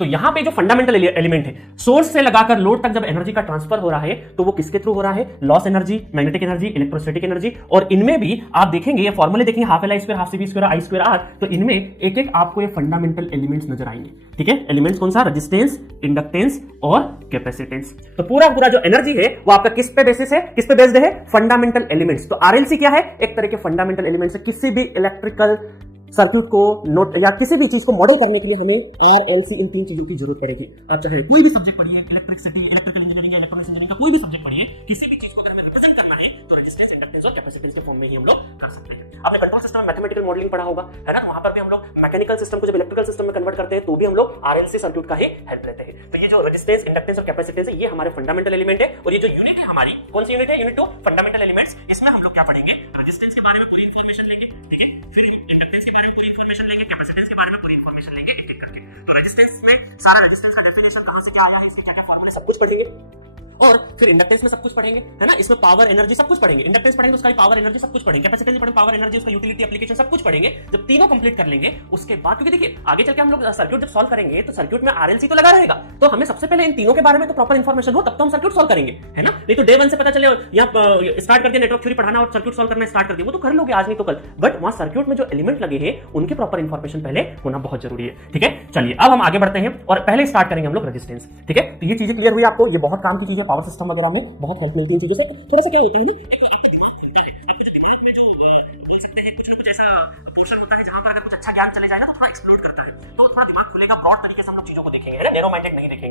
तो यहां पे जो फंडामेंटल एलिमेंट है, सोर्स से लगाकर लोड तक जब एनर्जी का ट्रांसफर हो रहा है तो वो किसके थ्रू हो रहा है? Loss energy, magnetic energy, electrostatic energy. और इनमें भी आप देखेंगे, ये फॉर्मूले देखेंगे, half L I square, half C B square, I square R, तो इनमें एक एक आपको ये फंडामेंटल एलिमेंट्स नजर आएंगे। ठीक है, एलिमेंट्स कौन सा? रेजिस्टेंस, इंडक्टेंस और कैपेसिटेंस। तो पूरा पूरा जो एनर्जी है वो आपका किस पे बेसिस है, किस पे बेस्ड है? Fundamental elements. तो आरएलसी क्या है? एक तरह के फंडामेंटल एलिमेंट्स है। किसी भी इलेक्ट्रिकल सर्किट को नोट या किसी भी चीज को मॉडल करने के लिए हमें आरएलसी, इन तीन चीजों की जरूरत पड़ेगी। आप चाहे कोई भी सब्जेक्ट पढ़िए, electricity, electrical engineering, electronics engineering का कोई भी सब्जेक्ट पढ़िए, किसी भी चीज को अगर हमें रिप्रेजेंट करना है तो रेजिस्टेंस, इंडक्टेंस और कैपेसिटेंस के फॉर्म में ही हम लोग कर सकते हैं। आपने कंट्रोल सिस्टम में मैथमेटिकल मॉडलिंग पढ़ा होगा, है ना? वहां पर भी हम लोग मैकेनिकल सिस्टम को जब इलेक्ट्रिकल सिस्टम में कन्वर्ट करते हैं तो भी हम लोग आरएलसी सर्किट का ही हेल्प लेते हैं। तो ये जो रेजिस्टेंस, इंडक्टेंस और कैपेसिटेंस है, ये हमारे फंडामेंटल एलिमेंट है। और ये जो यूनिट है हमारी, कौन सी यूनिट है? Unit 2, fundamental elements. इसमें हम लोग क्या पढ़ेंगे? रेजिस्टेंस के बारे में पूरी इंफॉर्मेशन लेंगे, ठीक है, फिर इंडक्टेंस के बारे में पूरी इंफॉर्मेशन लेंगे, कैपेसिटेंस के बारे में पूरी इंफॉर्मेशन लेंगे, एक एक करके। तो रेजिस्टेंस में सारा रेजिस्टेंस का डेफिनेशन कहां से क्या आया है, इसके क्या क्या फॉर्मूले, सब कुछ पढ़ेंगे। और फिर इंडक्टेंस में सब कुछ पढ़ेंगे, है ना? इसमें पावर, एनर्जी सब कुछ पढ़ेंगे। इंडक्टेंस पढ़ेंगे तो उसका पावर, एनर्जी सब कुछ पढ़ेंगे। कैपेसिटेंस में पढ़ेंगे पावर, एनर्जी, उसका यूटिलिटी, एप्लीकेशन सब कुछ पढ़ेंगे। जब तीनों कंप्लीट कर लेंगे उसके बाद, क्योंकि देखिए आगे चल के हम लोग सर्किट जब सॉल्व करेंगे तो सर्किट में आरएलसी तो लगा रहेगा, तो हमें सबसे पहले इन तीनों के बारे में तो प्रॉपर इंफॉर्मेशन हो, तब तो हम सर्किट सॉल्व करेंगे, है ना? नहीं तो डे 1 से पता चले यहाँ स्टार्ट कर दिया नेटवर्क थ्योरी पढ़ाना और सर्किट सॉल्व करना स्टार्ट कर दिया, वो तो कर लोगे आज नहीं तो कल, बट वहां सर्किट में जो एलिमेंट लगे हैं उनके प्रॉपर इंफॉर्मेशन पहले होना बहुत जरूरी है। ठीक है, चलिए अब हम आगे बढ़ते हैं और पहले स्टार्ट करेंगे हम लोग रेजिस्टेंस। ठीक है, तो ये चीजें क्लियर हुई आपको, ये बहुत काम की चीज है, पावर सिस्टम वगैरह में बहुत हेल्प मिलती है चीजों से। थोड़ा सा क्या होता है ना, एक आपका दिमाग खुलता है, आपको जो दिमाग में जो बोल सकते हैं कुछ ना कुछ ऐसा पोर्शन होता है जहां पर अगर कुछ अच्छा ज्ञान चले जाए ना तो थोड़ा एक्सप्लोर करता है, तो थोड़ा दिमाग खुलेगा, ब्रॉड तरीके से हम लोग चीजों को देखेंगे, है ना? नैरो माइंडेड नहीं देखेंगे।